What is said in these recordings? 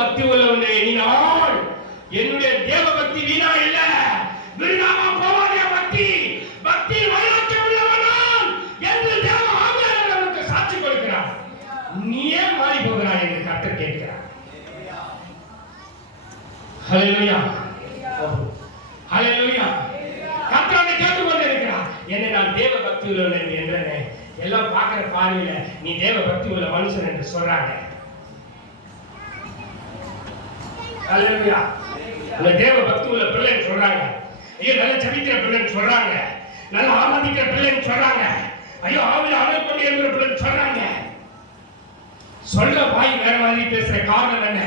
பக்தி உள்ளவனே எண்ணினால் என்னுடைய தேவ பக்தி வீணா இல்ல, விருதாவா போவாதே பக்தி. பக்தி வைராக்கியம் உள்ளவனால் என்று தேவ ஆவியானவர் நமக்கு சாட்சி கொடுக்கிறார். நீ ஏன் மாறி போகிறாய் என்று கர்த்தர் கேட்கிறார். ஹல்லேலூயா, ஹல்லேலூயா. கர்த்தரை கேட்டு கொண்டிருக்கிறார். என்னை நான் தேவ பக்தி உள்ளவன் என்றே எல்லாம் பார்க்கிற பார்வையில நீ தேவ பக்தி உள்ள மனுஷன் என்று சொல்றாங்க. ஹல்லேலூயா. அந்த தேவ பக்தி உள்ள பிள்ளைன்னு சொல்றாங்க. ஐயோ நல்ல ஜெபிக்கிற பிள்ளைன்னு சொல்றாங்க, நல்ல ஆராதிக்கிற பிள்ளைன்னு சொல்றாங்க, ஐயோ ஆவில ஆடல் கொண்டு இருக்கிற பிள்ளைன்னு சொல்றாங்க. சொல்ல வாய் வேற மாதிரி பேசுற காரணம் என்ன?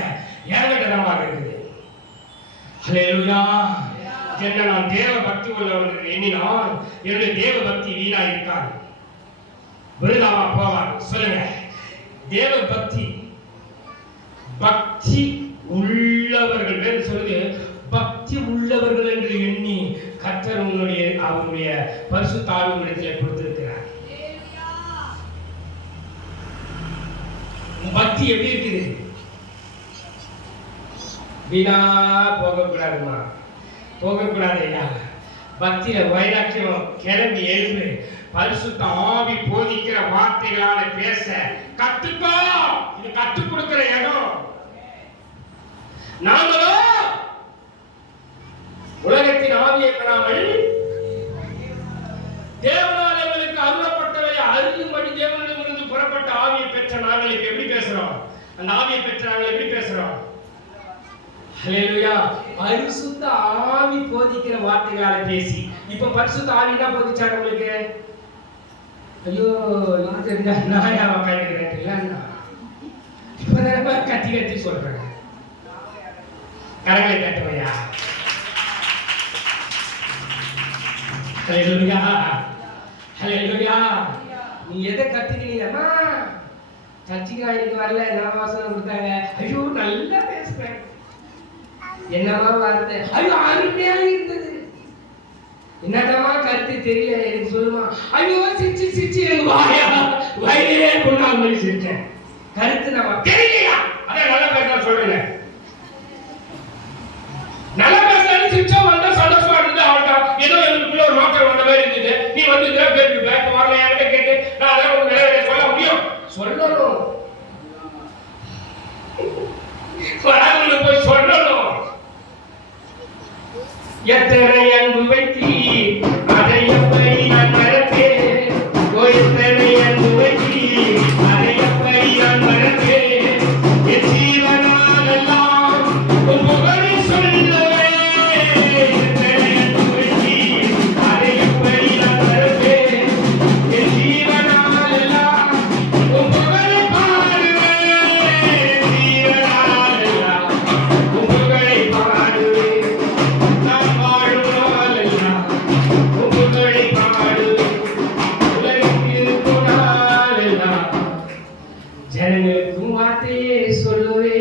ஏகடனமாக இருக்குது. ஹல்லேலூயா. என்ன நான் தேவ பக்தி உள்ளவர்கள் எண்ணினால் என்னுடைய தேவ பக்தி வீணா இருக்காது, விருதாவா போவார். சொல்லுங்க, தேவ பக்தி பக்தி உள்ளவர்கள் பேர் சொல்லுது. பக்தி உள்ளவர்கள் என்று எண்ணி கர்த்தர் அவருடைய பரிசுத்த ஆவியிடத்தில் கொடுத்திருக்கிறார். பக்தி எப்படி இருக்குது? வீணா போகக்கூடாதுமா, போகக்கூடாது ஐயா. பக்தியில வைராக்கியம் கிளம்பி எழுந்து பரிசுத்த ஆவி போதிக்கிற வார்த்தைகளால பேச கத்துக்கோ. இது கற்றுக் கொடுக்கிற இடம். நாங்களோ உலகத்தின் ஆவியை பெறாமல் தேவனாலயங்களுக்கு அருளப்பட்டவை அறியும்படி தேவனிடமிருந்து புறப்பட்ட ஆவியை பெற்ற நாங்கள் இப்ப எப்படி பேசுறோம்? அந்த ஆவியை பெற்ற நாங்கள் எப்படி பேசுறோம்? ஹல்லேலூயா. பரிசுத்த ஆவி போதிக்கிற வார்த்தைகளால பேசி இப்ப பரிசுத்த ஆவி என்ன போதிச்சாரு உங்களுக்கு? ஐயோ நாயா உட்காந்துக்கிறேன் இல்ல, இப்பதான் கத்தி கத்தி சொல்றேன். கரங்களை தட்டுவையா. ஹல்லேலூயா, ஹல்லேலூயா. நீ எதை கத்துக்கிறீங்கம்மா? சர்ச்சைக்கு வரல, என்ன வாசனை கொடுத்தாங்க. ஐயோ நல்லா பேசுறேன், என்னமா வார்த்தை, ஐயோ அருமையா இருந்தது, என்னதமா கருத்து தெரியல எனக்கு சொல்லுமா. ஐயோ சிரிச்சு சிரிச்சு எனக்கு வயிறே கொண்டாமல் சிரிச்சேன். கருத்து நம்ம தெரியலையா? அதான் நல்ல பேச சொல்றேன். நல்ல பேசுறது சிரிச்சா வந்தா சந்தோஷமா இருந்தது. அவன்டா ஏதோ எனக்குள்ள ஒரு மாற்றம் வந்த மாதிரி இருந்தது. நீ வந்து பேருக்கு பேக் வரல என்கிட்ட கேட்டு நான் அதெல்லாம் ஒரு வேலை சொல்ல முடியும். சொல்லணும், வராதவங்களுக்கு போய் சொல்லணும். எத்தனை அன்பு வைத்தி அதை எப்படி நான் மறப்பேன்? எத்தனை அன்பு வைத்தி அதை எப்படி நான் மறப்பேன்? என் ஜீவனால் எல்லாம் உன் புகழை சொல்லுவேன். எத்தனை அன்பு வைத்தி அதை எப்படி நான் மறப்பேன்? என் ஜீவனால் எல்லாம் உன் புகழை பாடுவேன். ஜீவனால் எல்லாம் உன் புகழை பாடுவேன். ஜனங்களுக்கும் வார்த்தையே சொல்லுவே.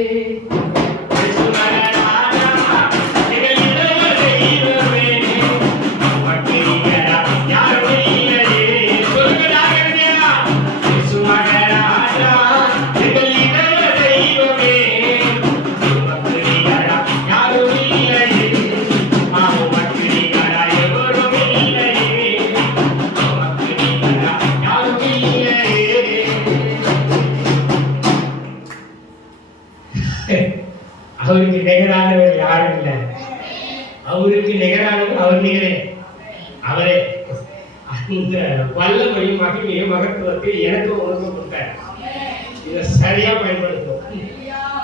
அவருக்கு நிகரானவர் யாரும் இல்லை. அவருக்கு நிகரானவர் அவர் நீரே, அவரே. அந்த வல்லமையும் மகிமையும் மகத்துவத்தை எனக்கு உனக்கும் கொடுத்தார். இதை சரியா பயன்படுத்தும்.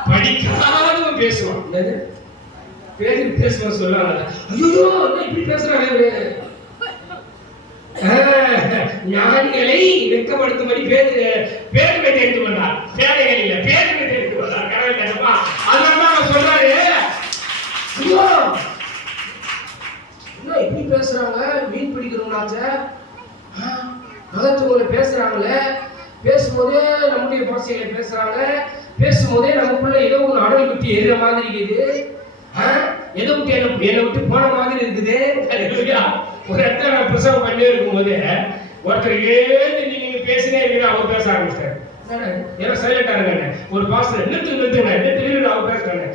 படிக்காதவன் பேசுவான், பேசுவான் சொல்லுவாங்க. ஐயோ இப்படி பேசுறாங்க. ஞானிகளை வெட்கப்படுத்தும்படி பேருமை தெரிந்து கொண்டார். பேரைகள் இல்ல, பேருமை தெரிந்து கொண்டார். அதனாலதான் சொல்றாரு, ஐயோ இப்படி பேசுறாங்க, மீன் பிடிக்கிறவங்களாச்ச மகத்துவங்களை பேசுறாங்களே, பேசும்போதே நம்முடைய பாசைகளை பேசுறாங்க, பேசும்போதே நமக்குள்ள ஏதோ ஒரு அடல் விட்டு எறிற மாதிரி இருக்குது, ஏதோ விட்டு என்னை விட்டு போன மாதிரி இருக்குது. ஒரு இடத்துல நான் பிரசவம் பண்ணி இருக்கும்போது ஒருத்தர் ஏது நீங்க பேசினே இருக்கிற அவர் பேச ஆரம்பிச்சிட்டாரு. ஏன்னா சைலண்டா இருக்காங்க. ஒரு பாஸ்டர் நிறுத்துங்க அவர் பேசுறாங்க.